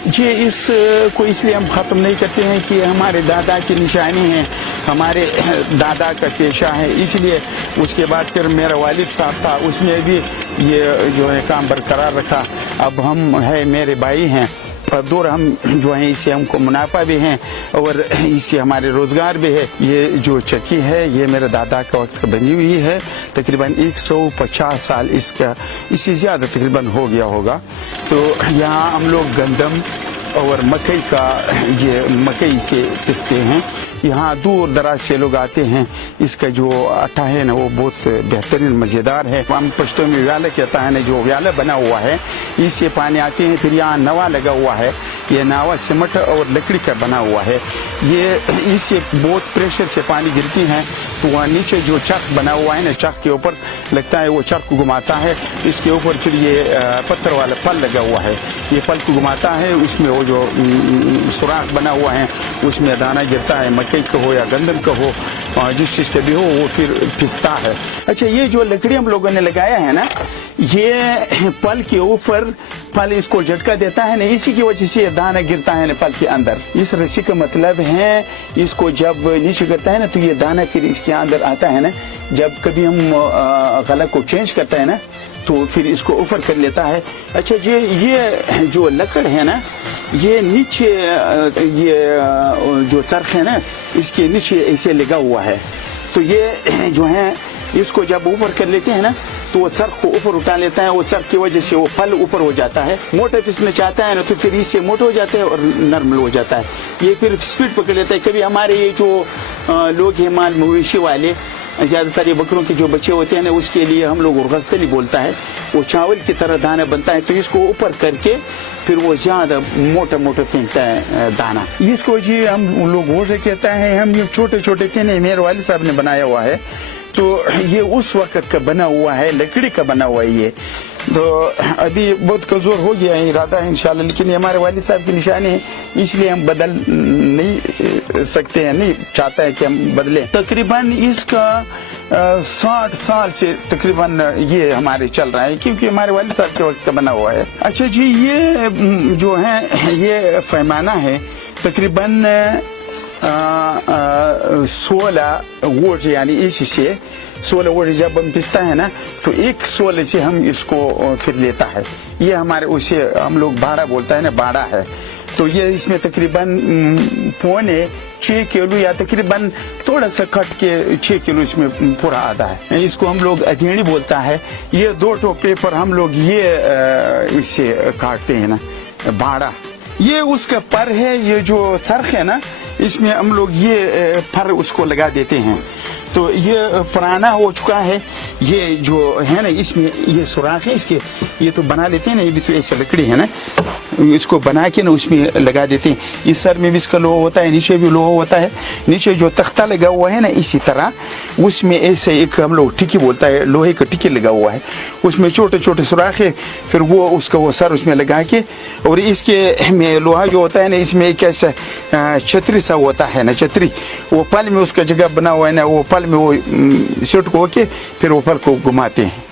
जी, इस को इसलिए हम ख़त्म नहीं करते हैं कि हमारे दादा की निशानी है, हमारे दादा का पेशा है, इसलिए उसके बाद फिर मेरा वालिद साहब था, उसने भी ये जो है काम बरकरार रखा। अब हम है, मेरे भाई हैं और दूर हम जो है, इससे हमको मुनाफा भी है और इससे हमारे रोज़गार भी है। ये जो चक्की है ये मेरे दादा का वक्त बनी हुई है, तकरीबन 150 साल इसका, इससे ज़्यादा तकरीबन हो गया होगा। तो यहाँ हम लोग गंदम और मकई का, ये मकई से पिसते हैं। यहाँ दूर दराज से लोग आते हैं। इसका जो आटा है ना वो बहुत बेहतरीन मज़ेदार है। हम पश्तो में व्याला कहता है ना, जो व्याला बना हुआ है इससे पानी आते हैं। फिर यहाँ नवा लगा हुआ है, ये नावा सीमेंट और लकड़ी का बना हुआ है। ये इससे बहुत प्रेशर से पानी गिरती है तो वहाँ नीचे जो चरख बना हुआ है ना, चरख के ऊपर लगता है, वो चरख को घुमाता है। इसके ऊपर फिर ये पत्थर वाला पल लगा हुआ है, ये पल को घुमाता है, उसमें वो जो सुराख बना हुआ है उसमें दाना गिरता है, मकई का हो या गंदम का हो, जिस चीज़ का भी हो वो फिर पिसता है। अच्छा, ये जो लकड़ी हम लोगों ने लगाया है ना, ये पल के ऊपर पल इसको झटका देता है ना, इसी की वजह से दाना गिरता है ना पल के अंदर। इस रस्सी का मतलब है, इसको जब नीचे करता है ना तो ये दाना फिर इसके अंदर आता है ना। जब कभी हम गला को चेंज करता है ना तो फिर इसको ऊपर कर लेता है। अच्छा जी, ये जो लकड़ है ना, ये नीचे ये जो चरख है ना इसके नीचे ऐसे लगा हुआ है। तो ये जो है इसको जब ऊपर कर लेते हैं ना तो वो चरख को ऊपर उठा लेता है। वो चरख की वजह से वो फल ऊपर हो जाता है। मोटा पिसना चाहता है ना तो फिर इससे मोटा हो जाता है और नरम हो जाता है। ये फिर स्पीड पकड़ लेता है। कभी हमारे ये जो लोग हैं माल मवेशी वाले, ज़्यादातर ये बकरों के जो बच्चे होते हैं ना, उसके लिए हम लोग उर्गस्तली बोलता है, वो चावल की तरह दाना बनता है। तो इसको ऊपर करके फिर वो ज़्यादा मोटा मोटा फेंकता है दाना। इसको जी हम लोग वो से कहता है, हम ये छोटे छोटे थे, मेरे वालिद साहब ने बनाया हुआ है। तो ये उस वक्त का बना हुआ है, लकड़ी का बना हुआ है ये। तो अभी बहुत कमज़ोर हो गया है, इरादा है इंशाल्लाह, लेकिन ये हमारे वालिद साहब की निशानी है, इसलिए हम बदल नहीं सकते हैं, नहीं चाहता है कि हम बदलें। तकरीबन इसका 60 साल से तकरीबन ये हमारे चल रहा है, क्योंकि हमारे वालिद साहब के वक्त का बना हुआ है। अच्छा जी, ये जो है ये पैमाना है, तकरीबन 16 वोट, यानी इससे 16 वोट जब हम पिसता है ना तो एक 16 से हम इसको फिर लेता है। ये हमारे उसे हम लोग बाड़ा बोलता है ना, बाड़ा है। तो ये इसमें तकरीबन 6.25 किलो या तकरीबन थोड़ा सा कट के 6 किलो इसमें पूरा आधा है। इसको हम लोग अधेड़ी बोलता है। ये 2 टोपे पर हम लोग ये इससे काटते हैं ना, बाड़ा। ये उसका पर है, ये जो चरख है ना इसमें हम लोग ये पर उसको लगा देते हैं। तो ये पुराना हो चुका है, ये जो है ना इसमें ये सुराख है इसके, ये तो बना लेते हैं ना, ये भी तो ऐसे लकड़ी है ना, इसको बना के ना उसमें लगा देते हैं। इस सर में भी इसका लोहा होता है, नीचे भी लोहा होता है। नीचे जो तख्ता लगा हुआ है ना, इसी तरह उसमें ऐसे एक हम लोग टिक्की बोलता है, लोहे का टिक्की लगा हुआ है, उसमें छोटे छोटे सुराख है। फिर वो उसका वो सर उसमें लगा के, और इसके में लोहा जो होता है ना, इसमें एक ऐसा छतरी सा होता है ना, छतरी, वो पल में उसका जगह बना हुआ है ना, वो पल में वो शर्ट को होके फिर वो पल को घुमाते हैं।